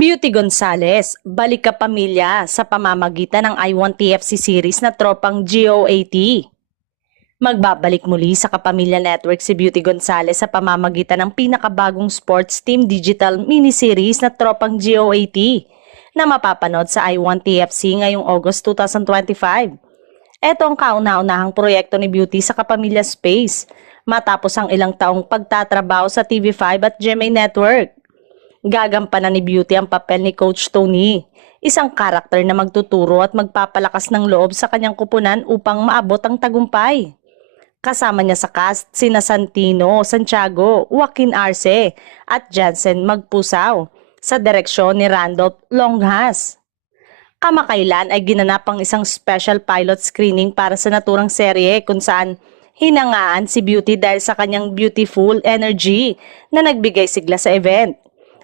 Beauty Gonzales, balik ka pamilya sa pamamagitan ng I-1TFC series na tropang GOAT. Magbabalik muli sa Kapamilya Network si Beauty Gonzales sa pamamagitan ng pinakabagong sports team digital miniseries na tropang GOAT na mapapanood sa I-1TFC ngayong August 2025. Ito ang kauna-unahang proyekto ni Beauty sa Kapamilya Space matapos ang ilang taong pagtatrabaho sa TV5 at GMA Network. Gagampanan ni Beauty ang papel ni Coach Tony, isang karakter na magtuturo at magpapalakas ng loob sa kanyang kupunan upang maabot ang tagumpay. Kasama niya sa cast sina Santino Santiago, Joaquin Arce at Jansen Magpusaw sa direksyon ni Randolph Longhas. Kamakailan ay ginanap ang isang special pilot screening para sa naturang serye kung saan hinangaan si Beauty dahil sa kanyang beautiful energy na nagbigay sigla sa event.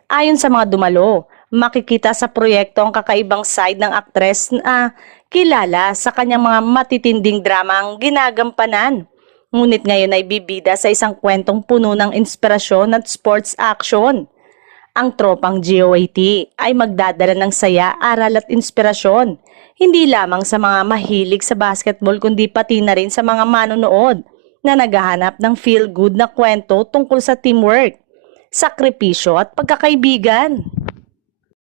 Ayon sa mga dumalo, makikita sa proyekto ang kakaibang side ng aktres na kilala sa kanyang mga matitinding drama ang ginagampanan. Ngunit ngayon ay bibida sa isang kwentong puno ng inspirasyon at sports action. Ang tropang GOAT ay magdadala ng saya, aral at inspirasyon, hindi lamang sa mga mahilig sa basketball kundi pati na rin sa mga manonood na naghahanap ng feel-good na kwento tungkol sa teamwork, sakripisyo at pagkakaibigan.